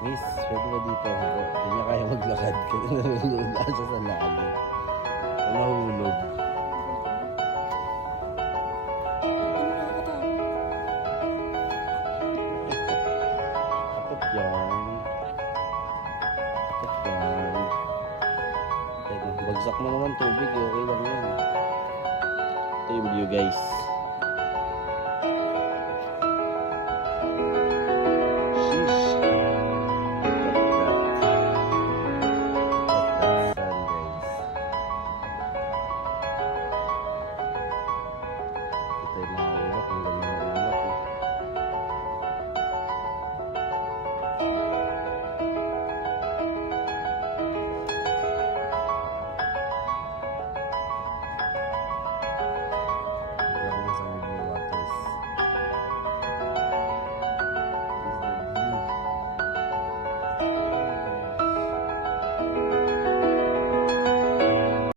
Miss, pwede ba dito? Hindi niya kaya maglakad. Kaya nalulula siya sa lalim. Nahulog. Takot yan. Takot yan. Bagsak mo naman tubig. Okay lang yan. Ito yung view guys.